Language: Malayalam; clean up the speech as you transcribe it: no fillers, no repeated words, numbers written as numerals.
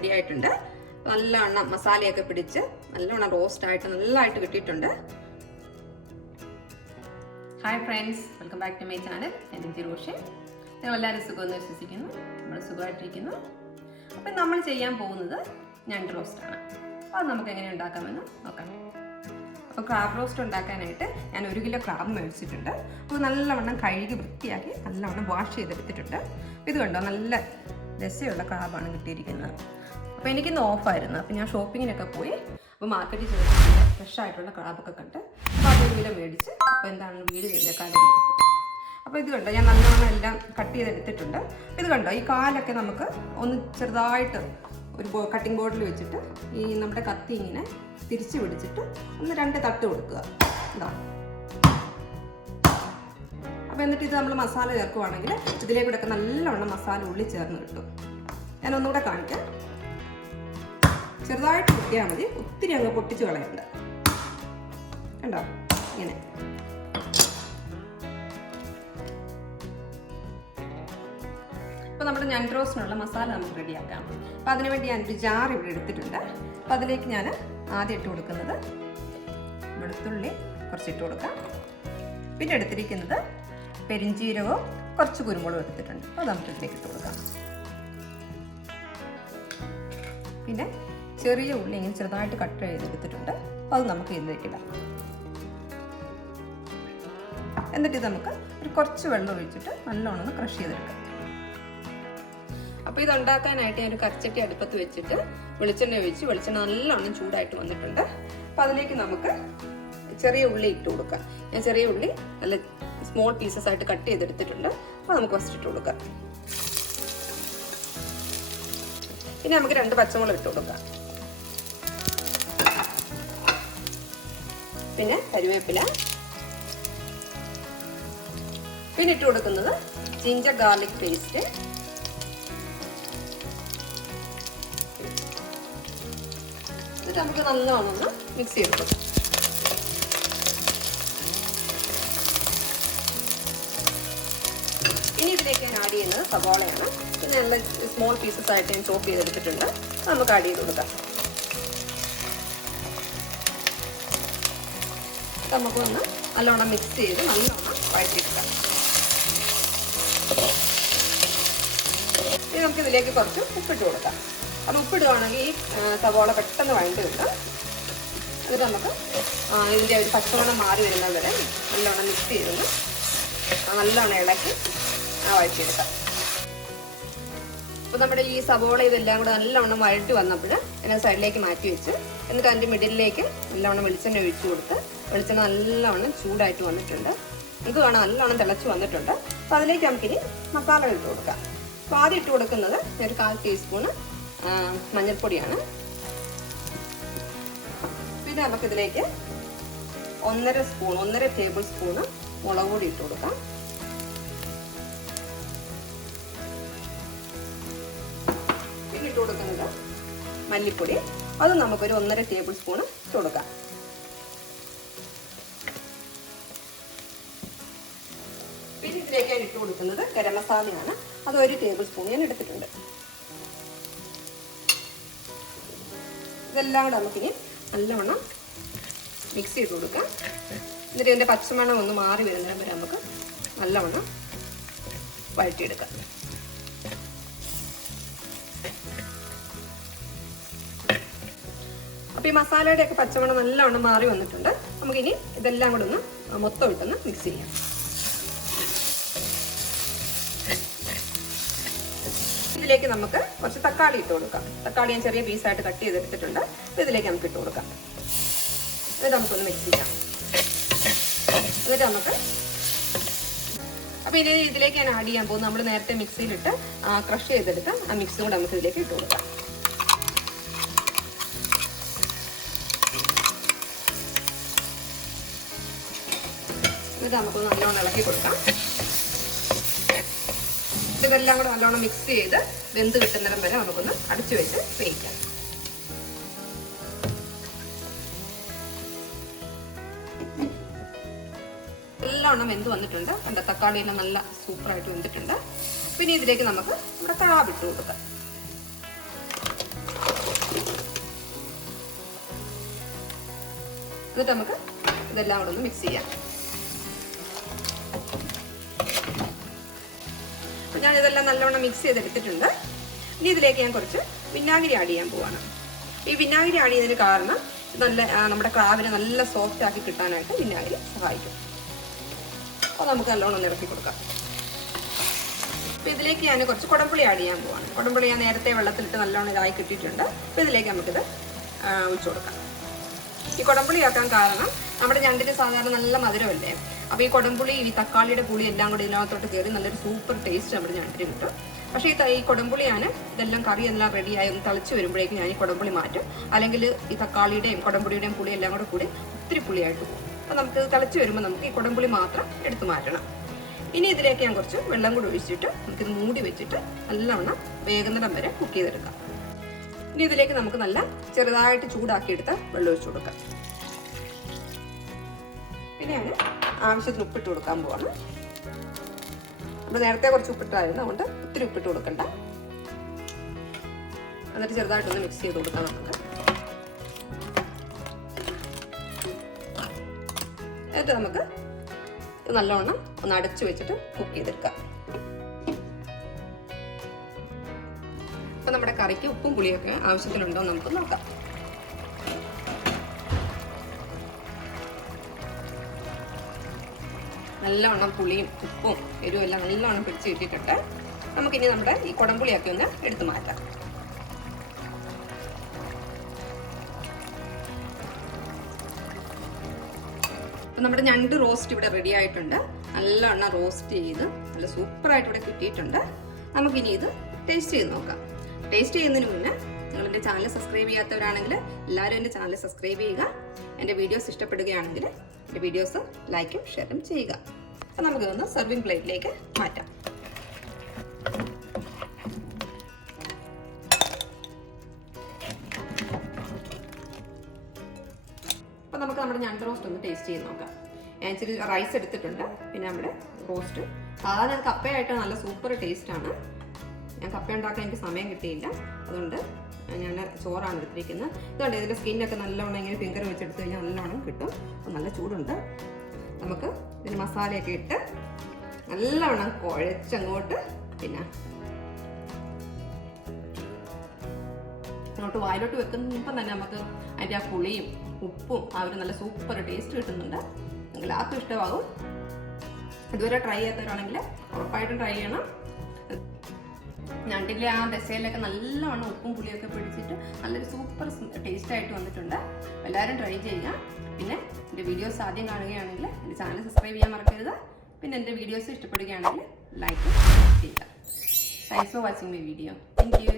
റെഡി ആയിട്ടുണ്ട്. നല്ലവണ്ണം മസാലയൊക്കെ പിടിച്ച് നല്ലവണ്ണം റോസ്റ്റായിട്ട് നല്ലതായിട്ട് കിട്ടിയിട്ടുണ്ട്. Hi friends, welcome back to my channel. ഞാൻ ജിഞ്ചി റോഷ്. നിങ്ങൾ എല്ലാവരും സുഖമെന്ന് വിശ്വസിക്കുന്നു. നമ്മൾ സുഖമായിട്ടിരിക്കുന്നു. അപ്പം നമ്മൾ ചെയ്യാൻ പോകുന്നത് ഞണ്ട് റോസ്റ്റാണ്. അത് നമുക്ക് എങ്ങനെ ഉണ്ടാക്കാമെന്ന് നോക്കാം. അപ്പോൾ ക്രാബ് റോസ്റ്റ് ഉണ്ടാക്കാനായിട്ട് ഞാൻ 1 കിലോ ക്രാബ് മേടിച്ചിട്ടുണ്ട്. അപ്പോൾ നല്ലവണ്ണം കഴുകി വൃത്തിയാക്കി നല്ലവണ്ണം വാഷ് ചെയ്തെടുത്തിട്ടുണ്ട്. ഇത് കണ്ടോ, നല്ല രസമുള്ള ക്രാബാണ് കിട്ടിയിരിക്കുന്നത്. അപ്പോൾ എനിക്കിന്ന് ഓഫായിരുന്നു. അപ്പോൾ ഞാൻ ഷോപ്പിങ്ങിനൊക്കെ പോയി അപ്പോൾ മാർക്കറ്റിൽ ചെന്ന് ഫ്രഷ് ആയിട്ടുള്ള ക്രാബൊക്കെ കണ്ട് അപ്പോൾ അത് 1 കിലോ മേടിച്ച് അപ്പോൾ എന്താണ് വീടിൻ്റെ കാലം. അപ്പോൾ ഇത് കണ്ടോ, ഞാൻ നല്ലവണ്ണം എല്ലാം കട്ട് ചെയ്തെടുത്തിട്ടുണ്ട്. ഇത് കണ്ടോ, ഈ കാലൊക്കെ നമുക്ക് ഒന്ന് ചെറുതായിട്ട് ഒരു കട്ടിംഗ് ബോർഡിൽ വെച്ചിട്ട് ഈ നമ്മുടെ കത്തി ഇങ്ങനെ തിരിച്ച് പിടിച്ചിട്ട് ഒന്ന് 2 തട്ട് കൊടുക്കുക. ഇതാ. അപ്പോൾ എന്നിട്ട് ഇത് നമ്മൾ മസാല ചേർക്കുവാണെങ്കിൽ ഇതിലേക്കൂടെയൊക്കെ നല്ലവണ്ണം മസാല ഉള്ളിൽ ചേർന്ന് കിട്ടും. ഞാൻ ഒന്നുകൂടെ കാണിക്കാം. ചെറുതായിട്ട് പൊട്ടിയാൽ മതി, ഒത്തിരി അങ്ങ് പൊട്ടിച്ച് കളയണ്ട. കണ്ടോ, ഇങ്ങനെ. അപ്പോൾ നമ്മുടെ ഞണ്ട് റോസ്റ്റിനുള്ള മസാല നമുക്ക് റെഡിയാക്കാം. അപ്പോൾ അതിനുവേണ്ടി ഞാനൊരു ജാർ ഇവിടെ എടുത്തിട്ടുണ്ട്. അപ്പോൾ അതിലേക്ക് ഞാൻ ആദ്യം ഇട്ട് കൊടുക്കുന്നത് വെളുത്തുള്ളി കുറച്ചിട്ട് കൊടുക്കാം. പിന്നെ എടുത്തിരിക്കുന്നത് പെരിഞ്ചീരകവും കുറച്ച് കുരുമുളകും എടുത്തിട്ടുണ്ട്. അപ്പോൾ നമുക്ക് ഇതിലേക്ക് ഇട്ട് കൊടുക്കാം. പിന്നെ ചെറിയ ഉള്ളി ഇങ്ങനെ ചെറുതായിട്ട് കട്ട് ചെയ്തെടുത്തിട്ടുണ്ട്. അപ്പോൾ അത് നമുക്ക് ഇതിലേക്ക് ഇടാം. എന്നിട്ട് ഇത് നമുക്ക് ഒരു കുറച്ച് വെള്ളം ഒഴിച്ചിട്ട് നല്ലോണം ഒന്ന് ക്രഷ് ചെയ്തെടുക്കാം. അപ്പോൾ ഇത് ഉണ്ടാക്കാനായിട്ട് ഞാൻ ഒരു കറിച്ചട്ടി അടുപ്പത്ത് വെച്ചിട്ട് വെളിച്ചെണ്ണ ഒഴിച്ച് വെളിച്ചെണ്ണ നല്ലോണം ചൂടായിട്ട് വന്നിട്ടുണ്ട്. അപ്പോൾ അതിലേക്ക് നമുക്ക് ചെറിയ ഉള്ളി ഇട്ട് കൊടുക്കാം. ഞാൻ ചെറിയ ഉള്ളി നല്ല സ്മോൾ പീസസ് ആയിട്ട് കട്ട് ചെയ്തെടുത്തിട്ടുണ്ട്. അപ്പോൾ നമുക്ക് ഫസ്റ്റ് ഇട്ട് കൊടുക്കാം. പിന്നെ നമുക്ക് 2 പച്ചമുളക് ഇട്ട് കൊടുക്കാം. പിന്നെ കറിവേപ്പില. പിന്നെ ഇട്ട് കൊടുക്കുന്നത് ജിഞ്ചർ ഗാർലിക് പേസ്റ്റ്. എന്നിട്ട് നമുക്ക് നല്ലോണം ഒന്ന് മിക്സ് ചെയ്തെടുക്കാം. ഇനി ഇതിലേക്ക് ഞാൻ ആഡ് ചെയ്യുന്നത് സവാളയാണ്. ഇത് നല്ല സ്മോൾ പീസസ് ആയിട്ട് ഞാൻ ചോപ്പ് ചെയ്തെടുത്തിട്ടുണ്ട്. നമുക്ക് ആഡ് ചെയ്ത് കൊടുക്കാം. നമുക്ക് ഒന്ന് നല്ലോണം മിക്സ് ചെയ്ത് നല്ലോണം വഴറ്റിയെടുക്കാം. ഇനി നമുക്ക് ഇതിലേക്ക് കുറച്ച് ഉപ്പിട്ട് കൊടുക്കാം. അത് ഉപ്പിടുകയാണെങ്കിൽ ഈ സവാള പെട്ടെന്ന് വഴണ്ട് കിട്ടും. എന്നിട്ട് നമുക്ക് ഇതിൻ്റെ ഒരു പച്ചമണം മാറി വരുന്നത് വരെ നല്ലോണം മിക്സ് ചെയ്തൊന്ന് നല്ലോണം ഇളക്കി വഴറ്റിയെടുക്കാം. അപ്പോൾ നമ്മുടെ ഈ സവോള ഇതെല്ലാം കൂടെ നല്ലവണ്ണം വഴറ്റി വന്നപ്പോൾ ഞാൻ സൈഡിലേക്ക് മാറ്റി വെച്ച് എന്നിട്ട് അതിൻ്റെ മിഡിലേക്ക് നല്ലവണ്ണം വെളിച്ചെണ്ണ ഒഴിച്ചു കൊടുത്ത് വെളിച്ചെണ്ണ നല്ലവണ്ണം ചൂടായിട്ട് വന്നിട്ടുണ്ട്. ഇത് വേണം നല്ലവണ്ണം തിളച്ച് വന്നിട്ടുണ്ട്. അപ്പോൾ അതിലേക്ക് നമുക്കിനി മസാല ഇട്ട് കൊടുക്കാം. അപ്പോൾ ആദ്യം ഇട്ട് കൊടുക്കുന്നത് ഒരു 1/4 ടീസ്പൂണ് മഞ്ഞൾപ്പൊടിയാണ്. പിന്നെ നമുക്കിതിലേക്ക് 1.5 ടേബിൾ സ്പൂണ് മുളക് പൊടി ഇട്ട് കൊടുക്കാം. ഇട്ട് കൊടുക്കുന്നത് മല്ലിപ്പൊടി. അത് നമുക്കൊരു 1.5 ടേബിൾ സ്പൂണ് ഇട്ട് കൊടുക്കാം. പിന്നെ ഇതിലേക്ക് ഞാൻ ഇട്ട് കൊടുക്കുന്നത് ഗരം മസാലയാണ്. അത് 1 ടേബിൾ സ്പൂൺ ഞാൻ എടുത്തിട്ടുണ്ട്. ഇതെല്ലാം കൂടെ നമുക്കിനി നല്ലവണ്ണം മിക്സ് ചെയ്ത് കൊടുക്കാം. എന്നിട്ട് ഇതിൻ്റെ പച്ചമണം ഒന്ന് മാറി വരുന്നതിന് വരെ നമുക്ക് നല്ലവണ്ണം വഴറ്റിയെടുക്കാം. അപ്പോൾ ഈ മസാലയുടെയൊക്കെ പച്ചമണം നല്ലവണ്ണം മാറി വന്നിട്ടുണ്ട്. നമുക്കിനി ഇതെല്ലാം കൂടെ ഒന്ന് മൊത്തം ഇട്ടൊന്ന് മിക്സ് ചെയ്യാം. ഇതിലേക്ക് നമുക്ക് കുറച്ച് തക്കാളി ഇട്ട് കൊടുക്കാം. തക്കാളി ഞാൻ ചെറിയ പീസായിട്ട് കട്ട് ചെയ്തെടുത്തിട്ടുണ്ട്. ഇതിലേക്ക് നമുക്ക് ഇട്ട് കൊടുക്കാം. എന്നിട്ട് നമുക്കൊന്ന് മിക്സ് ചെയ്യാം. എന്നിട്ട് നമുക്ക് അപ്പോൾ ഇനി ഇതിലേക്ക് ഞാൻ ആഡ് ചെയ്യാൻ പോകുന്നത് നമ്മൾ നേരത്തെ മിക്സിയിലിട്ട് ക്രഷ് ചെയ്തെടുക്കാം. ആ മിക്സും കൂടെ നമുക്ക് ഇതിലേക്ക് ഇട്ട് കൊടുക്കാം. എന്നിട്ട് നമുക്കൊന്ന് നല്ലോണം ഇളക്കി കൊടുക്കാം. ഇതെല്ലാം കൂടെ നല്ലോണം മിക്സ് ചെയ്ത് വെന്ത് കിട്ടുന്നിടം വരെ നമുക്കൊന്ന് അടച്ചു വെച്ച് വേവിക്കാം. നല്ലോണം വെന്ത് വന്നിട്ടുണ്ട്. കണ്ട തക്കാളിയെല്ലാം നല്ല സൂപ്പറായിട്ട് വെന്തിട്ടുണ്ട്. പിന്നെ ഇതിലേക്ക് നമുക്ക് നമ്മുടെ ക്രാബ് ഇട്ട് കൊടുക്കാം. എന്നിട്ട് നമുക്ക് ഇതെല്ലാം കൂടെ ഒന്ന് മിക്സ് ചെയ്യാം. അപ്പോൾ ഞാനിതെല്ലാം നല്ലവണ്ണം മിക്സ് ചെയ്തെടുത്തിട്ടുണ്ട്. ഇനി ഇതിലേക്ക് ഞാൻ കുറച്ച് വിനാഗിരി ആഡ് ചെയ്യാൻ പോവാണ്. ഈ വിനാഗിരി ആഡ് ചെയ്യുന്നതിന് കാരണം നല്ല നമ്മുടെ ക്രാബിനെ നല്ല സോഫ്റ്റ് ആക്കി കിട്ടാനായിട്ട് വിനാഗിരി സഹായിക്കും. അപ്പോൾ നമുക്ക് നല്ലോണം ഒന്ന് ഇറക്കി കൊടുക്കാം. അപ്പോൾ ഇതിലേക്ക് ഞാൻ കുറച്ച് കുടംപുളി ആഡ് ചെയ്യാൻ പോവാണ്. കുടംപുളി ഞാൻ നേരത്തെ വെള്ളത്തിലിട്ട് നല്ലോണം ഇതായി കിട്ടിയിട്ടുണ്ട്. അപ്പോൾ ഇതിലേക്ക് നമുക്കിത് ഒഴിച്ചു കൊടുക്കാം. ഈ കുടംപുളി ആക്കാൻ കാരണം നമ്മുടെ ഞണ്ടിന് സാധാരണ നല്ല മധുരമല്ലേ. അപ്പോൾ ഈ കുടംപുളി ഈ തക്കാളിയുടെ പുളി എല്ലാം കൂടി ഇതിനകത്തോട്ട് കയറി നല്ലൊരു സൂപ്പർ ടേസ്റ്റ് നമ്മുടെ ഞണ്ടിന് കിട്ടും. പക്ഷേ ഈ കുടംപുളി ഞാൻ ഇതെല്ലാം കറി എല്ലാം റെഡിയായി ഒന്ന് തിളച്ച് വരുമ്പോഴേക്കും ഞാൻ ഈ കുടംപുളി മാറ്റും. അല്ലെങ്കിൽ ഈ തക്കാളിയുടെയും കുടംപുളിയുടെയും പുളി എല്ലാം കൂടി ഒത്തിരി പുളിയായിട്ട് പോകും. അപ്പോൾ നമുക്ക് തിളച്ച് വരുമ്പോൾ നമുക്ക് ഈ കുടംപുളി മാത്രം എടുത്ത് മാറ്റണം. ഇനി ഇതിലേക്ക് ഞാൻ കുറച്ച് വെള്ളം കൂടി ഒഴിച്ചിട്ട് നമുക്കിത് മൂടി വെച്ചിട്ട് നല്ലവണ്ണം വേകുന്നിടം വരെ കുക്ക് ചെയ്തെടുക്കാം. ഇനി ഇതിലേക്ക് നമുക്ക് നല്ല ചെറുതായിട്ട് ചൂടാക്കിയെടുത്ത് വെള്ളം ഒഴിച്ചു കൊടുക്കാം. പിന്നെ ഞാൻ ആവശ്യത്തിന് ഉപ്പിട്ട് കൊടുക്കാൻ പോവാണ്. നമ്മൾ നേരത്തെ കുറച്ച് ഉപ്പിട്ടായിരുന്നു, അതുകൊണ്ട് ഒത്തിരി ഉപ്പിട്ട് കൊടുക്കണ്ട. എന്നിട്ട് ചെറുതായിട്ടൊന്ന് മിക്സ് ചെയ്ത് കൊടുക്കാം നമുക്ക്. എന്നിട്ട് നമുക്ക് നല്ലവണ്ണം ഒന്ന് അടച്ചു വെച്ചിട്ട് കുക്ക് ചെയ്തെടുക്കാം. അപ്പൊ നമ്മുടെ കറിക്ക് ഉപ്പും പുളിയൊക്കെ ആവശ്യത്തിനുണ്ടോ നമുക്ക് നോക്കാം. നല്ലവണ്ണം പുളിയും ഉപ്പും എരിവും എല്ലാം നല്ലവണ്ണം പിടിച്ച് കിട്ടിയിട്ടുണ്ട്. നമുക്കിനി നമ്മുടെ ഈ കുടംപുളിയൊക്കെ ഒന്ന് എടുത്തു മാറ്റാം. അപ്പം നമ്മുടെ ഞണ്ട് റോസ്റ്റ് ഇവിടെ റെഡി ആയിട്ടുണ്ട്. നല്ലവണ്ണം റോസ്റ്റ് ചെയ്ത് നല്ല സൂപ്പറായിട്ട് ഇവിടെ കിട്ടിയിട്ടുണ്ട്. നമുക്കിനി ഇത് ടേസ്റ്റ് ചെയ്ത് നോക്കാം. ടേസ്റ്റ് ചെയ്യുന്നതിന് മുന്നേ നിങ്ങൾ എൻ്റെ ചാനൽ സബ്സ്ക്രൈബ് ചെയ്യാത്തവരാണെങ്കിൽ എല്ലാവരും എൻ്റെ ചാനൽ സബ്സ്ക്രൈബ് ചെയ്യുക. എൻ്റെ വീഡിയോസ് ഇഷ്ടപ്പെടുകയാണെങ്കിൽ എൻ്റെ വീഡിയോസ് ലൈക്കും ഷെയറും ചെയ്യുക. അപ്പം നമുക്കിതൊന്ന് സെർവിങ് പ്ലേറ്റിലേക്ക് മാറ്റാം. അപ്പം നമുക്ക് നമ്മുടെ ഞണ്ട് റോസ്റ്റ് ഒന്ന് ടേസ്റ്റ് ചെയ്ത് നോക്കാം. ഞാൻ ഇച്ചിരി റൈസ് എടുത്തിട്ടുണ്ട്, പിന്നെ നമ്മുടെ റോസ്റ്റ്. സാധാരണ കപ്പയായിട്ട് നല്ല സൂപ്പർ ടേസ്റ്റാണ്. ഞാൻ കപ്പ ഉണ്ടാക്കാൻ എനിക്ക് സമയം കിട്ടിയില്ല, അതുകൊണ്ട് ഞാൻ ചോറാണ് എടുത്തിരിക്കുന്നത്. ഇതുകൊണ്ട് ഇതിൻ്റെ സ്കിന്നൊക്കെ നല്ലവണ്ണം ഇങ്ങനെ ഫിംഗർ വെച്ചെടുത്ത് കഴിഞ്ഞാൽ നല്ലവണ്ണം കിട്ടും. അപ്പം നല്ല ചൂടുണ്ട്. നമുക്ക് ഇതിന് മസാലയൊക്കെ ഇട്ട് നല്ലവണ്ണം കുഴച്ചങ്ങോട്ട് പിന്നെ അങ്ങോട്ട് വായിലോട്ട് വെക്കുമ്പം തന്നെ നമുക്ക് അതിൻ്റെ ആ പുളിയും ഉപ്പും ആ ഒരു നല്ല സൂപ്പർ ടേസ്റ്റ് കിട്ടുന്നുണ്ട്. എല്ലാവർക്കും ഇഷ്ടമാകും. ഇതുവരെ ട്രൈ ചെയ്യാത്തവരാണെങ്കിൽ ഉറപ്പായിട്ടും ട്രൈ ചെയ്യണം. ഞണ്ടിലെ ആ ദശയിലൊക്കെ നല്ലവണ്ണം ഉപ്പും പുളിയൊക്കെ പിടിച്ചിട്ട് നല്ലൊരു സൂപ്പർ ടേസ്റ്റ് ആയിട്ട് വന്നിട്ടുണ്ട്. എല്ലാവരും ട്രൈ ചെയ്യുക. പിന്നെ എൻ്റെ വീഡിയോസ് ആദ്യം കാണുകയാണെങ്കിൽ എൻ്റെ ചാനൽ സബ്സ്ക്രൈബ് ചെയ്യാൻ മറക്കരുത്. പിന്നെ എൻ്റെ വീഡിയോസ് ഇഷ്ടപ്പെടുകയാണെങ്കിൽ ലൈക്ക് ചെയ്യുക. Thanks for watching my video. Thank you.